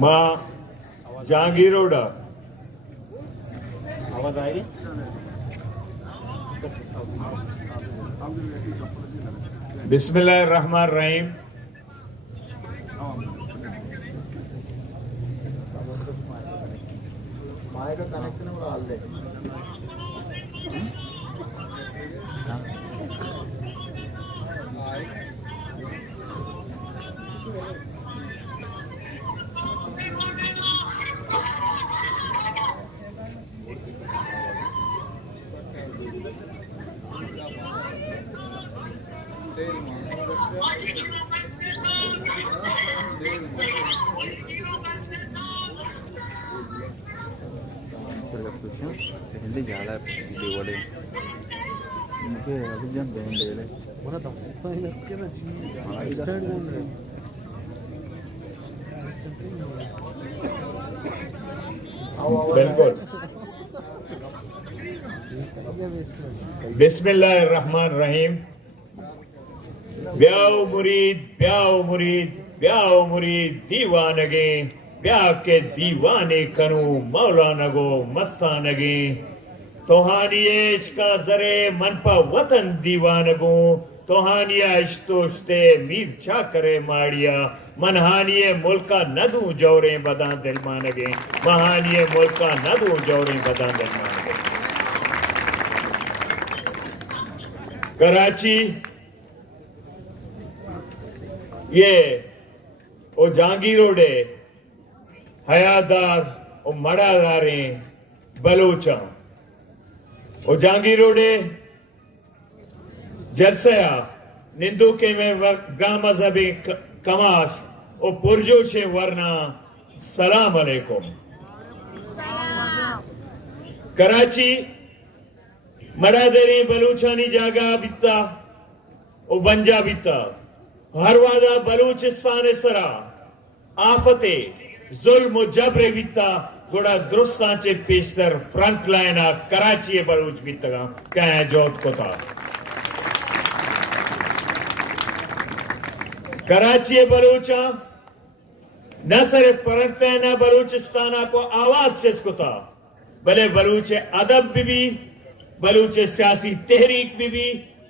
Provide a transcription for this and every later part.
ماں جہانگیر روڈا آواز آئے گی؟ بسم اللہ الرحمن الرحیم. بالکل. بسم اللہ الرحمن الرحیم. بیاو مرید بیاو مرید بیاو مرید دیوانگیں بیا کے دیوانے کنو مولانگو مستانگیں توہانی عشقا زرے من پا وطن دیوانگوں توہانی اشتوشتے میر چھا کرے ماڑیا منہانی ملکا ندوں جوریں بداں دل مانگیں مہانی ملکا ندوں جوریں بداں دل مانگیں. کراچی یہ او جہانگیر روڈے حیادار او مڑاداریں بلوچاں او جہانگیر روڈے جرسیا نندو کے میں گاہ مذہبی کماش او پرجوش ورنہ سلام علیکم. کراچی مڑاداری بلوچانی جاگہ بیتا او بنجا بیتا ہر وعدہ بلوچستان سرا آفتے ظلم و جبر بیتا گوڑا درستان چے پیشتر فرنٹ لائنہ کراچی بلوچ بیتا گا کہیں جوت کو تھا. کراچی بلوچا نہ صرف فرنٹ لائنہ بلوچستانہ کو آواز چیز کو تھا بلے بلوچ ادب بھی بلوچ سیاسی تحریک بھی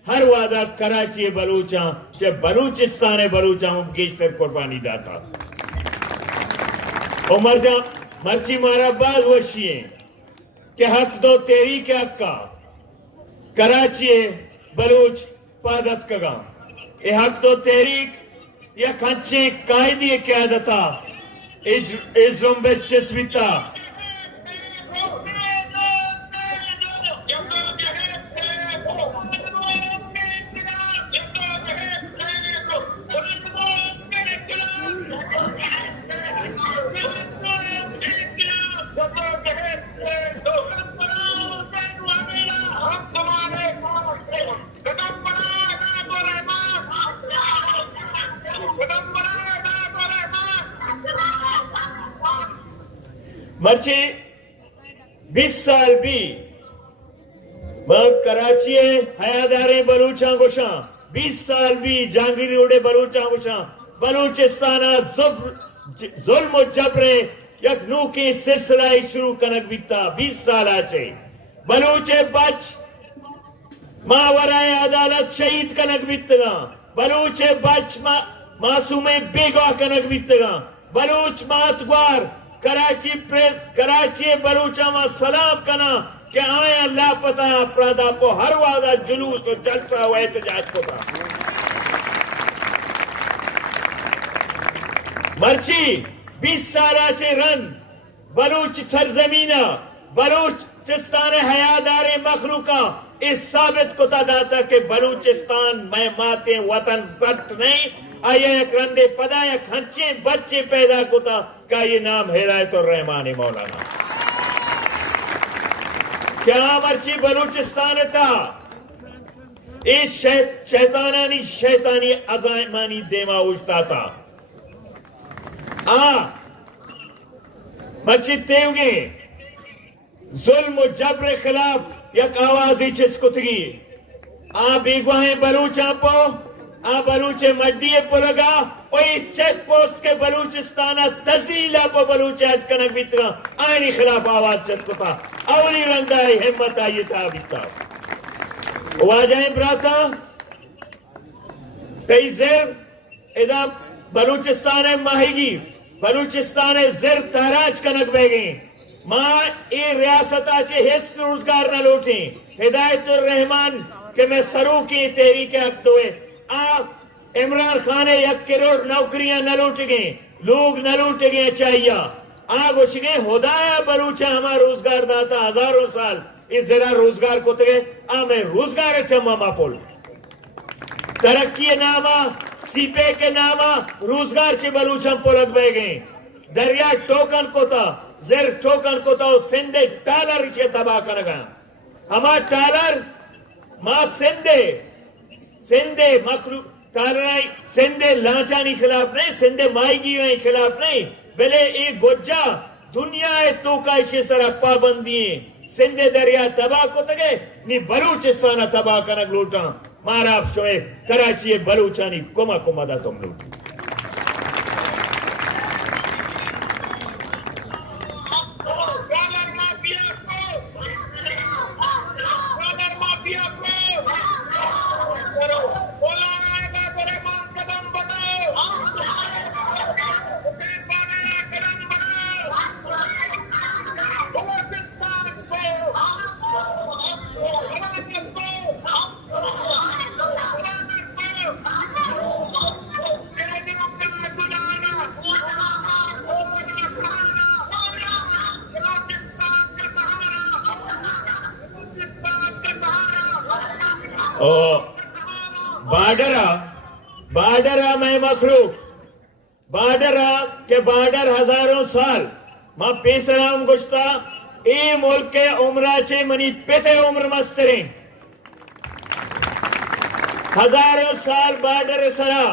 ہر وعدہ کراچی بلوچاں چاہے بلوچستان بلوچاں ہم گیشتر قربانی داتا. عمر جاں مرچی مارا باز وشی ہیں کہ حق دو تیری کے حق کا کراچی بلوچ پادت کگا اے حق دو تحریک یا کھنچے قائدی قیادتا اجرم بس چسویتا مرچی 20 سال بھی کراچی حیاداریں بلوچاں گوشاں 20 سال بھی جہانگیر روڈے بلوچاں گوشاں بلوچستانہ ظلم و جبریں یک نو کی سلسلہ شروع کنک بیتا 20 سال آچے بلوچ بچ ماورائے عدالت شہید کنک بیتگا بلوچ بچ معصوم بیگوا کنک بیتگا بلوچ ماتگوار کراچی بلوچہ میں سلام کنا کہ آئیں اللہ پتہ افرادہ کو ہر وعدہ جلوس و جلسہ و احتجاج کو تھا. مرچی 20 سال آچے رن بلوچ سرزمینہ بلوچستان حیادار مخلوقہ اس ثابت کو داتا کہ بلوچستان میں ماتے وطن زٹ نہیں آیا ایک رندے پدا ایک ہنچے بچے پیدا کتا کا یہ نام ہدایت الرحمن مولانا. کیا مرچی بلوچستان تھا اس شیطانی عظائمانی دیما اجتا تھا مرچی تیوگے ظلم و جبر خلاف یک آوازی چس کتگی بیگواہیں بلوچاں پو آ بلوچ مڈی پلگا اوی چیک پوسٹ کے بلوچستانہ تزیلہ پا بلوچ اٹکنک بیتگا آئینی خلاف آواز چت کتا اولی رندائی حمد آئیتا بیتا واجہیں براتا تی زر ادا بلوچستان ماہی گیر بلوچستان زر تاراج کنک بے گئیں ماں ای ریاست آچے حص روزگار نہ لوٹیں ہدایت الرحمن کہ میں سرو کی تحریک حق دوئے آپ عمران خان 1 کروڑ نوکریاں نہ لوٹ گئیں لوگ نہ لوٹ گئیں چاہیے آگ اچھ گئے خدایا بلوچہ ہمارا روزگار داتا ہزاروں سال اس ذرا روزگار کو تگے میں روزگار چمہ ما پول ترقی نامہ سیپے کے نامہ روزگار چے بلوچم پولک بے گئیں دریا ٹوکن کو تا زر ٹوکن کو تا سندے ٹالر اسے تباہ کرگا ہما ٹالر ما سندے مخلوق ٹالرائی سندے لانچانی خلاف نہیں سندے مائی گیرائیں خلاف نہیں بلے ایک گجا دنیا تو کا اسے سرا پابندییں سندے دریا تباہ کو تگے نی بلوچستانہ تباہ کنک لوٹا مارا آپ شوئے کراچی بلوچانی کما دا تم لوٹی بارڈرہ میں مخلوق بارڈرہ کے بارڈر ہزاروں سال ماں پیسرام گشتا اے ملک کے عمرہ چے منی پیتے عمر مستریں ہزاروں سال بارڈر سرا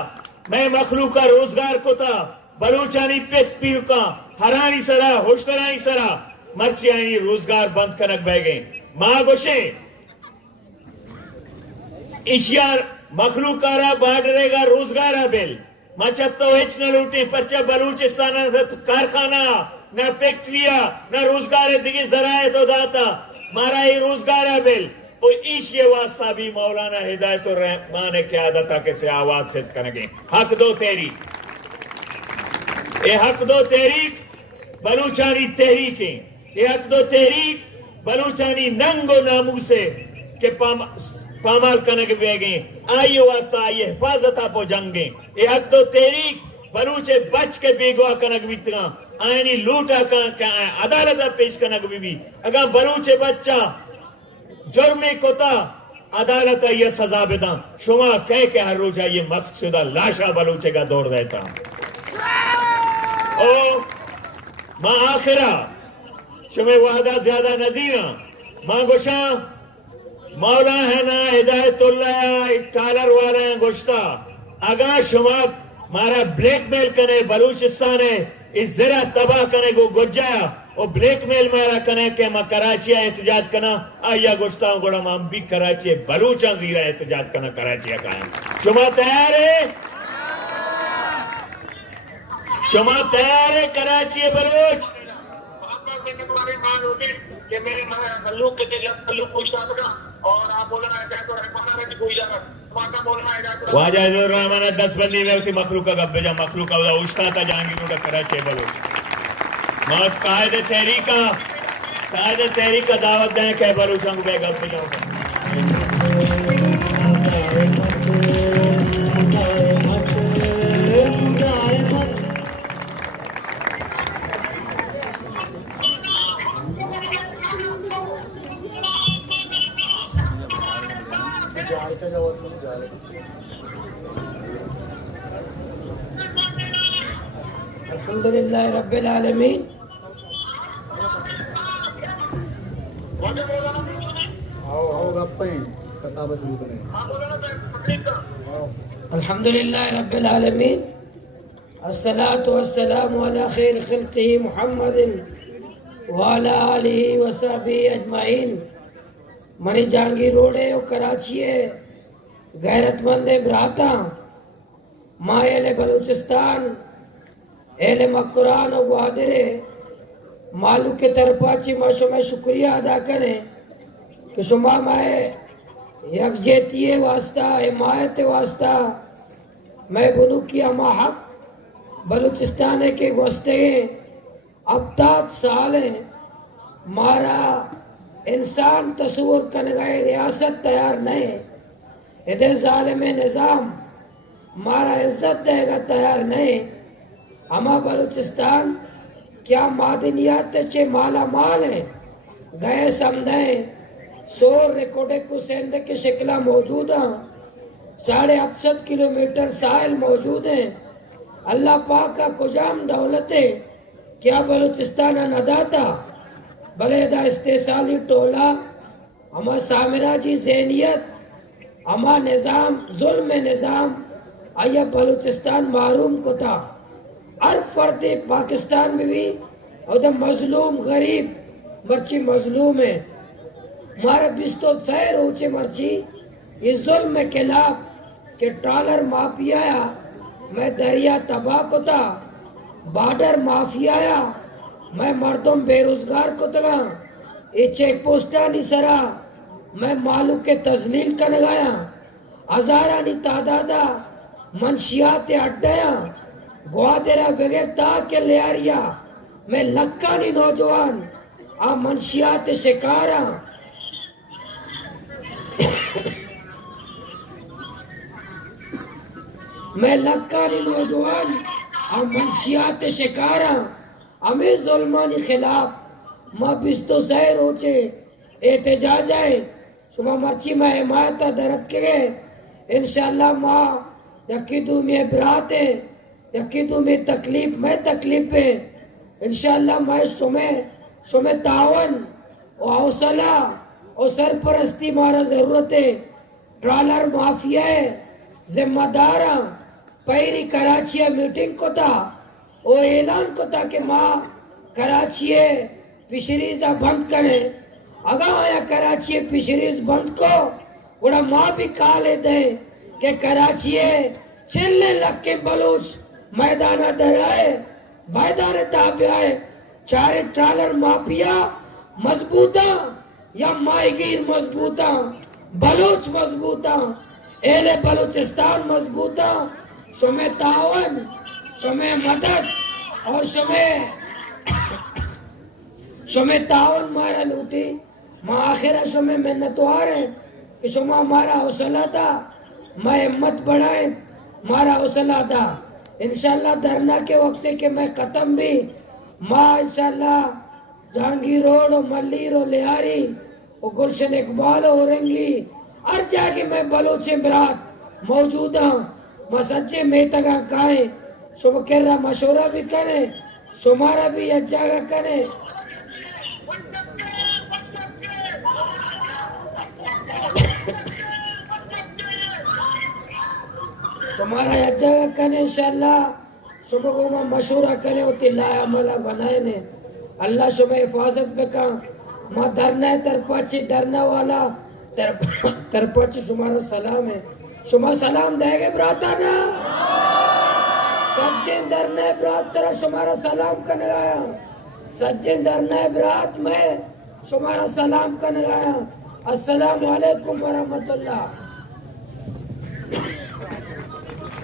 میں مخلوق کا روزگار کو تا بلوچانی پیت پیر کا ہرانی سرا ہوشترانی سرا مرچی آئینی روزگار بند کنک بے گئیں ماں گوشیں اشیار مخلوقارا بارڈرے گا روزگارا بل مچت تو ہچ نہ لوٹیں پرچہ بلوچستانہ کارخانہ نہ فیکٹریا نہ روزگار دیگی ذرائع تو داتا مارا ہی روزگارا بل وہ ایش یہ واسطہ بھی مولانا ہدایت الرحمن کے عادتا کسے آواز سے سکنگیں حق دو تحریک اے حق دو تحریک بلوچانی تحریکیں اے حق دو تحریک بلوچانی ننگ و نامو سے کہ پامال کنک بے گئیں آئیے واسطہ آئیے حفاظتہ پو جنگیں اے حق دو تحریک بلوچے بچ کے بیگوا کنک بیتگاں آئینی لوٹا عدالتہ پیش کنک بھی اگر بلوچے بچہ جرمے کتا عدالتہ یہ سزا بداں شما کہہ کے ہر روچہ یہ مسک شدہ لاشا بلوچے کا دور دیتا او ماں آخرہ شما وحدہ زیادہ نظیرہ ماں گوشاں مولا ہے نا ہدایت اللہ ٹالر والا ہیں گوشتا اگا شما مارا بلیک میل کنے بلوچستان ہے اس زرہ تباہ کنے گو گجایا اور بلیک میل مارا کنے کہ ما کراچی احتجاج کنا آیا گوشتا ہوں گوڑا ماں بھی کراچی بلوچاں زیرہ احتجاج کنا کراچی کائیں شما تیار ہے شما تیار ہے کراچی بلوچ کہ میرے ملوک کے جب ملوک پوچھتا تھا اور آپ بولنا ہے تو رحمانہ رہی کوئی جانا ماتا بولنا ہے واجہ الرحمانہ 10 بندی میں ہوتی مخلوق کا گبے جا مخلوق کا اوشتا تھا جہانگیر روڈا کراچے بلوچ موت قائد تحریک کا دعوت دیں کہ بلوچوں کو بے گبے جاؤں الحمدللہ رب العالمین الحمدللہ رب العالمین الصلاة والسلام علی خیر خلقہ محمد وعلی آلہ وصحبہ اجمعین منی جہانگیر روڈے و کراچی غیرت مند براتا ما اہل بلوچستان اہل مکران و گوادرے مالو کے طرفا چی ما شما شکریہ ادا کریں کہ شما مائے یکجہتی واسطہ حمایت واسطہ میں بنو کی اما حق بلوچستان کے گوستے اب تات سال ہیں مارا انسان تصور کرنے گئے ریاست تیار نہیں ادھے ظالم نظام مارا عزت دے گا تیار نہیں ہما بلوچستان کیا معدنیات چے مالا مال ہیں گئے سمدھیں سور ریکوڈے کو سیندے کے شکلہ موجود ہیں 7.5 کلومیٹر ساحل موجود ہیں اللہ پاک کا کجام دولت ہے کیا بلوچستان نداتا بلے دا استحصالی ٹولہ ہما سامراجی ذہنیت ہما نظام ظلم نظام آیا بلوچستان محروم کو تھا ہر فرد پاکستان میں بھی اور دا مظلوم غریب مرچی مظلوم ہے ہمارے بستو سیر اوچے مرچی یہ ظلم کے خلاف کہ ٹرالر مافیا آیا میں دریا تباہ کو تھا بارڈر مافیا آیا میں مردم بے روزگار کو تگا یہ چیک پوسٹانی سرا میں مالو کے تزلیل کا نگایا ہزارانی تعدادہ منشیات اڈیا گوادرہ بغیر تا کے لے آریا میں لکھانی نوجوان آ منشیات شکارا میں لکھانی نوجوان آ منشیات شکارا ہمیں ظلمانی خلاف ماں بستو سیر ہوچے احتجاج آئے شما مرچی میں حمایتہ درد کے گئے انشاءاللہ ماں یکی دو میں برات ہیں یکی دو میں تکلیف میں تکلیف ہیں انشاءاللہ میں شمیں تعاون و حوصلہ اور سرپرستی مارا ضرورت ہے ٹرالر مافیا ہے ذمہ دارہ پہری کراچی میٹنگ کو تھا وہ اعلان کو تھا کہ ماں کراچی فشریز بند کریں اگاں آیا کراچی فشریز بند کو وڑا ماں بھی کالے دیں کہ کراچی چلنے لگ کے بلوچ میدانہ در آئے میدان تابع آئے چارے ٹرالر مافیا مضبوطہ یا مائیگیر مضبوطہ بلوچ مضبوطہ اہل بلوچستان مضبوطہ شمیں تعاون شمیں مدد اور شمیں تعاون مارا لوٹی ماں آخرہ شمیں محنتوار ہیں کہ شما مارا حوصلہ تھا میں ہمت بڑھائیں مارا حوصلہ تھا انشاءاللہ دھرنا کے وقت کہ میں ختم بھی ماں انشاءاللہ جہانگیر روڈ اور ملیر اور لہاری اور گلشن اقبال اور رنگی ہر جگہ میں بلوچ برات موجود ہوں میں سچے میں تگا کائیں شما کر رہا مشورہ بھی کریں شمارا بھی یک جگہ کریں شمارا یک جگہ کریں انشاءاللہ شما کو میں مشورہ کریں ہوتی لائے عملہ بنائیں نے اللہ شما حفاظت بکا ماں دھرنا ہے ترپاچی دھرنا والا ترپاچی شمارا سلام ہے شما سلام دے گے براتانا سجن دھرنا ہے برات ترہ شمارا سلام کرنے آیا سجن دھرنا ہے برات میں شمارا سلام کرنے آیا السلام علیکم ورحمت اللہ